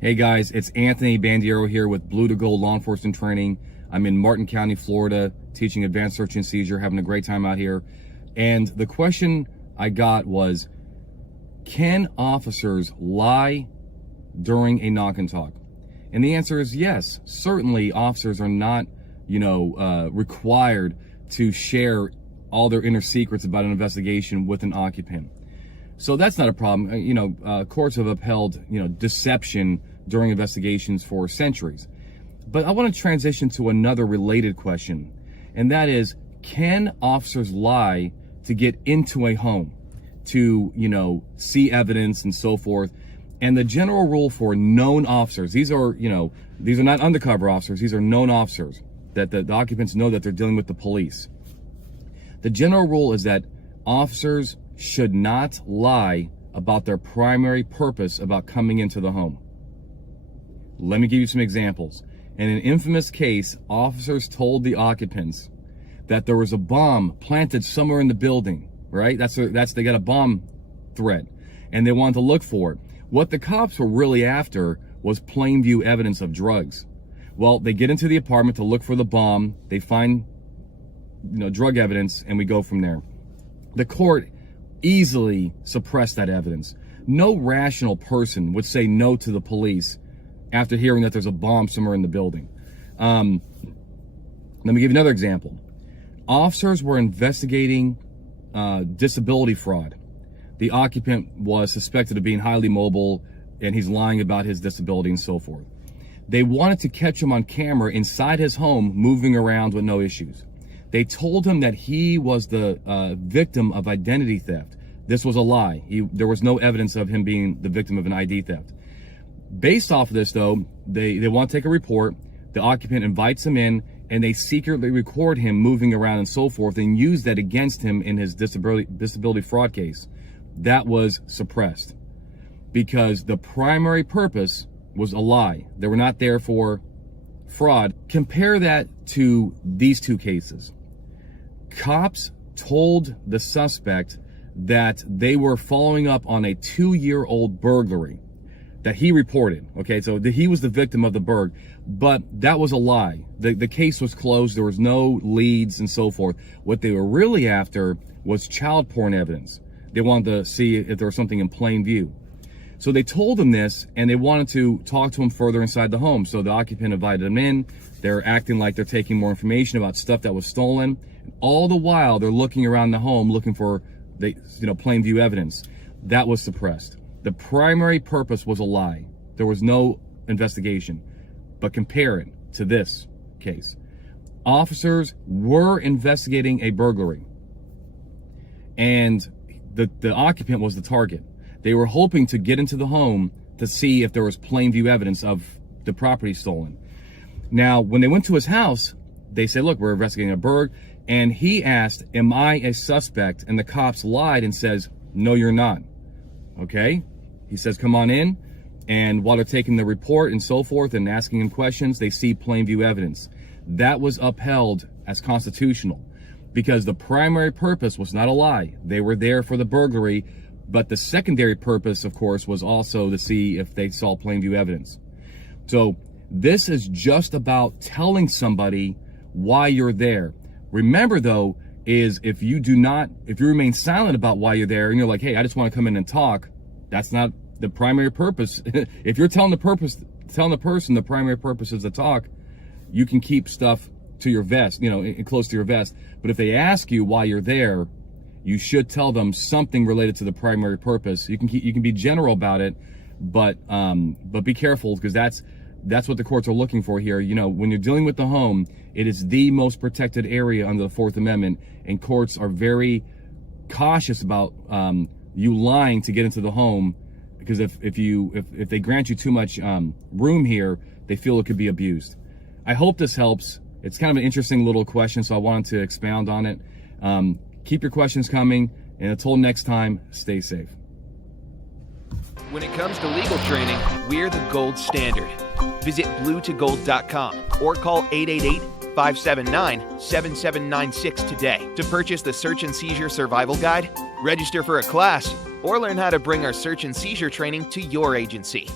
Hey guys, it's Anthony Bandiero here with Blue to Gold Law Enforcement Training. I'm in Martin County, Florida, teaching advanced search and seizure, having a great time out here. And the question I got was, can officers lie during a knock and talk? And the answer is yes. Certainly officers are not, required to share all their inner secrets about an investigation with an occupant. So that's not a problem. Courts have upheld, deception during investigations for centuries. But I want to transition to another related question, and that is, can officers lie to get into a home, to, see evidence and so forth? And the general rule for known officers, these are not undercover officers, these are known officers, that the occupants know that they're dealing with the police. The general rule is that officers should not lie about their primary purpose about coming into the home. Let me give you some examples. In an infamous case, officers told the occupants that there was a bomb planted somewhere in the building, right? They got a bomb threat, and they wanted to look for it. What the cops were really after was plain view evidence of drugs. Well, they get into the apartment to look for the bomb, they find, drug evidence, and we go from there. The court easily suppressed that evidence. No rational person would say no to the police after hearing that there's a bomb somewhere in the building. Let me give you another example. Officers were investigating disability fraud. The occupant was suspected of being highly mobile, and he's lying about his disability and so forth. They wanted to catch him on camera inside his home, moving around with no issues. They told him that he was the victim of identity theft. This was a lie. There was no evidence of him being the victim of an ID theft. Based off of this, though, they want to take a report. The occupant invites him in, and they secretly record him moving around and so forth, and use that against him in his disability fraud case. That was suppressed because the primary purpose was a lie. They were not there for fraud. Compare that to these two cases. Cops told the suspect that they were following up on a 2-year-old burglary that he reported. Okay, so he was the victim of the burg, but that was a lie. The case was closed. There was no leads and so forth. What they were really after was child porn evidence. They wanted to see if there was something in plain view. So they told him this, and they wanted to talk to him further inside the home. So the occupant invited him in. They're acting like they're taking more information about stuff that was stolen. All the while, they're looking around the home, looking for plain view evidence. That was suppressed. The primary purpose was a lie. There was no investigation. But compare it to this case. Officers were investigating a burglary, and the occupant was the target. They were hoping to get into the home to see if there was plain view evidence of the property stolen. Now, when they went to his house, they said, look, we're investigating a burg. And he asked, am I a suspect? And the cops lied and says, no, you're not. Okay. He says, come on in. And while they're taking the report and so forth and asking him questions, they see plain view evidence. That was upheld as constitutional because the primary purpose was not a lie. They were there for the burglary. But the secondary purpose, of course, was also to see if they saw plain view evidence. So this is just about telling somebody why you're there. Remember, though, is if you remain silent about why you're there and you're like, hey, I just want to come in and talk, that's not the primary purpose. If you're telling the person the primary purpose is to talk, you can keep stuff to your vest, close to your vest. But if they ask you why you're there, you should tell them something related to the primary purpose. You can be general about it, but be careful because that's what the courts are looking for here. When you're dealing with the home, it is the most protected area under the Fourth Amendment, and courts are very cautious about you lying to get into the home, because if they grant you too much room here, they feel it could be abused. I hope this helps. It's kind of an interesting little question, so I wanted to expound on it. Keep your questions coming, and until next time, stay safe. When it comes to legal training, we're the gold standard. Visit bluetogold.com or call 888-579-7796 today to purchase the Search and Seizure Survival Guide, register for a class, or learn how to bring our search and seizure training to your agency.